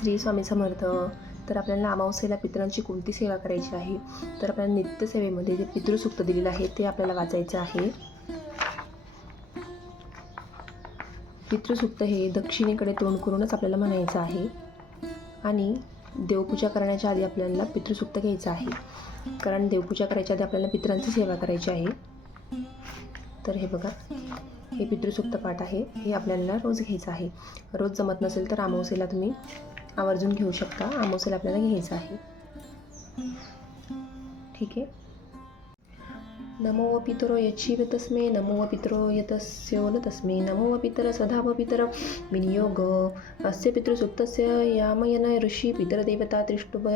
श्री स्वामी समर्थ तर आपल्याला अमावस्येला पितरांची कोणती सेवा करायची आहे? तर आपल्याला नित्यसेवेमध्ये जे पितृसूक्त दिलेलं आहे ते आपल्याला वाचायचं आहे. पितृसूक्त हे दक्षिणेकडे तोंड करूनच आपल्याला म्हणायचं आहे. आणि देवपूजा करण्याच्या आधी आपल्याला पितृसूक्त घ्यायचं आहे. कारण देवपूजा करायच्या आधी आपल्याला पितरांची सेवा करायची आहे. तर हे बघा हे पितृसूक्त पाठ आहे हे आपल्याला रोज घ्यायचं आहे. रोज जमत नसेल तर अमावस्येला तुम्ही आवर्जून घेऊ शकता. आमोसेल आपल्याला घ्यायचा आहे. ठीक आहे? नमो व पितरो यच्छिव तस्मे नमो व पितरो न तस्मे नमो व पितर स्वधा व पितर विनियोग। अस्य पितृसूक्तस्य यामयन ऋषी पितरदेवता त्रिष्टुभ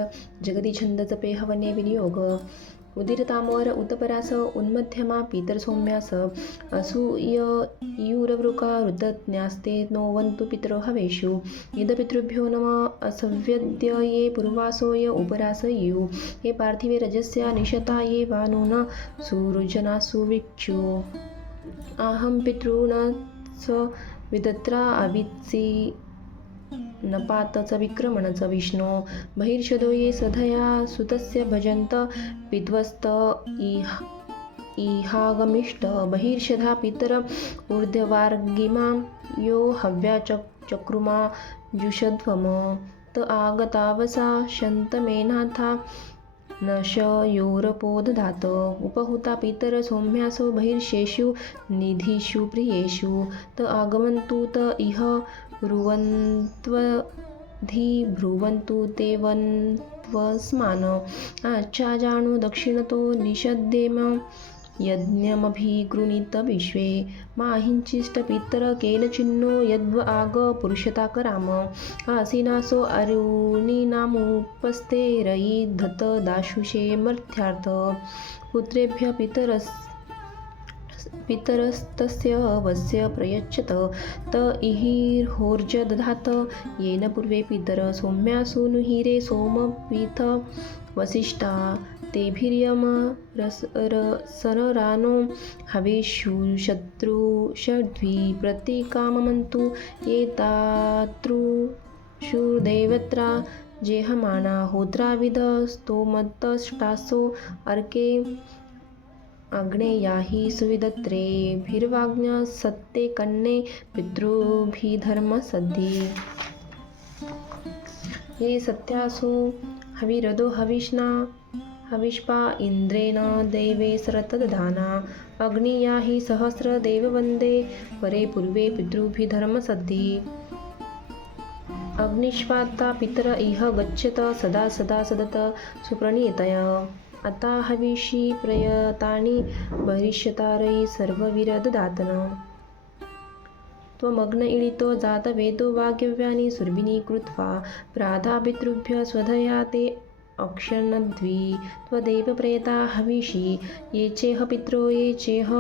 जगदी छंद जपे हवने विनियोग। उदिरतामोर उतपरास उन्मध्यमा पितरसौम्यास असूय यूरवृका रुदज्ञास्ते नो वन्तु पितरो हवेषु। इदपितृभ्यो नम असव्यद्य ये पूर्वासो य उपरास यु। हे पार्थिवे रजस्या निशता ये वा नून सुरुजना विक्षु। अहं पितॄन् स विदत्रा अवित्सि नपातच विक्रमणच विष्णो। बहिर्षदो ये सधया सुतस्य भजन्त। विध्वस्त इह इहागमिष्ट। बहिर्षधा पितर ऊर्ध्ववार्गिमा। यो हव्या चक चक्रुमा जुषध्वम। त आगतावसा शन्तमेनाथा। नशयोरपोदधात उपहुता पितर सौम्यासो बहिर्षेषु। निधिषु प्रियेषु। त आगमन्तु त इह ब्रुवन्त्वधि ब्रुवन्तु ते वन्त्वस्मान। आच्छाजाणु दक्षिणतो निषद्येम। यज्ञमभिगृणीत विश्वे। माहिंचिष्ट पितर केलचिन्नो यद्व आग पुरुषताकराम आसीनासो अरुणीनामुपस्ते रयी धत दाशुषे मर्थ्यार्थ पुत्रेभ्य पितरस् पितरस्तस्य वस्य प्रयच्छत त इहिर्होर्ज दधात येन पूर्वे पितर सौम्यासु हिरे सोमपीथ वसिष्ठा तेभिर्यम रस र सररानो। हवेषु शत्रुषड्वी प्रतिकाममन्तु ये तातृषुर्दैवत्रा जेहमाना होत्राविद स्तोमतष्टासो अर्के अग्नेयाहि सुविदत्रेभिर्वाज्ञ कन्ने कन्ये पितृभिधर्मसद्धि ये सत्यासु हविरदो हविष्णा हविष्पा इन्द्रेण देवे सरतदधाना। अग्नियाहि सहस्रदेववन्दे परे पूर्वे पितृभिधर्मसद्धि अग्निष्वात्ता पितर इह गच्छत सदा सदा सदत सुप्रणीतय आता हविषी प्रयतानि भविष्यतारै सर्वविरददातन त्वमग्न इळितो जातवेदो वाग्यव्यानि सुर्विनी कृत्वा प्राधापितृभ्य स्वधया ते अक्षणद्वी त्वदेव प्रेता हविषि ये चेह पित्रो ये चेह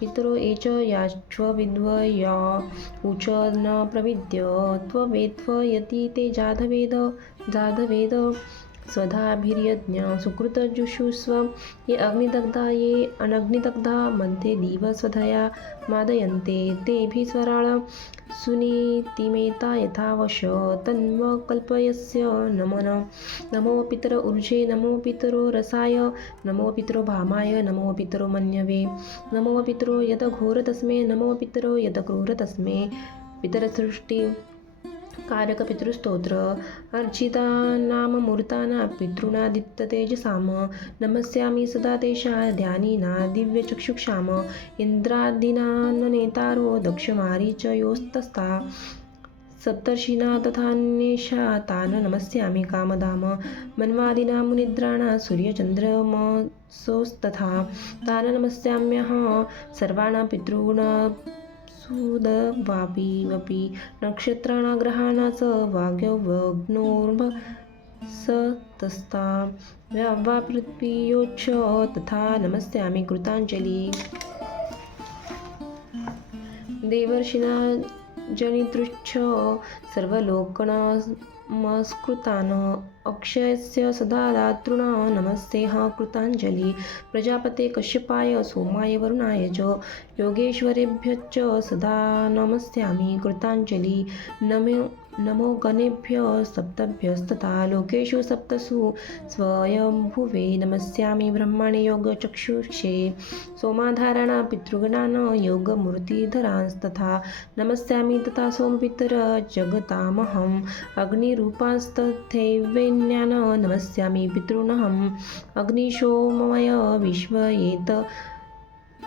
पितरो ये च याश्वविद्वया उच न प्रविद्य. त्ववेत्व यति ते जाधवेद जाधवेद स्वधाभिर्यज्ञ सुकृतजुषुस्व ये अग्निदग्धा ये अनग्निदग्धा मध्ये दिवस्वधया मादयन्ते तेभिस्वराळ सुनीतिमेता यथावश तन्व कल्पयस्य नमन नमो पितर ऊर्जे नमो पितरो रसाय नमो पितरो भामाय नमो पितरो मन्यवे नमो पितरो यत घोरतस्मे नमो पितरो यत क्रूरतस्मे पितरसृष्टि कारकपितृस्तोत्र अर्चितानाममूर्ताना पितॄणादित्यतेजसाम नमस्यामि सदा तेषा ध्यानिना दिव्यचक्षुक्षाम च योऽस्तस्ता सप्तर्षिणा तथान्येषा तान् नमस्यामि कामदाम मन्वादिना मुनिद्राणा सूर्यचन्द्रमसोस्तथा तान् नमस्याम्यः सर्वाणां पितॄणां सूद सुदवापि वपि नक्षत्राणा ग्रहाणा च वाग्यवग्नोर्भ सतस्ता तस्ता वा पृथ्वीयोच्च तथा नमस्यामि कृताञ्जलि देवर्षिणा जनितृच्छ सर्वलोकनमस्कृतान् अक्षयस्य सदा दातृणा नमस्ते हा कृताञ्जलि। प्रजापते कश्यपाय सोमाय वरुणाय च। योगेश्वरेभ्यश्च सदा नमस्यामि कृताञ्जलि। नमो नमो गणेभ्य सप्तभ्यस्तथा। लोकेषु सप्तसु स्वयंभुवे नमस्यामि ब्रह्माणि योगचक्षुषे। सोमाधारणा पितृगणान् योगमूर्तिधरांस्तथा। नमस्यामि तथा सोमपितर जगतामहम्। अग्निरूपास्तथैवेन्यान् नमस्यामि अग्निशोमय अग्निशोममय विश्वयेत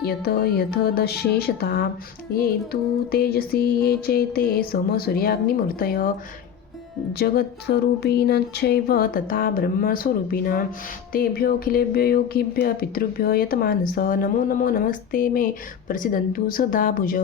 यत यथ दशेषता ये तु तेजसी ये चैते सोमसूर्याग्निमूर्तय जगत्स्वरूपिणश्चैव तथा ब्रह्मस्वरूपिण तेभ्योऽखिलेभ्यो योगिभ्य पितृभ्यो यतमानस। नमो नमो नमस्ते मे। प्रसिदन्तु सदा भुज।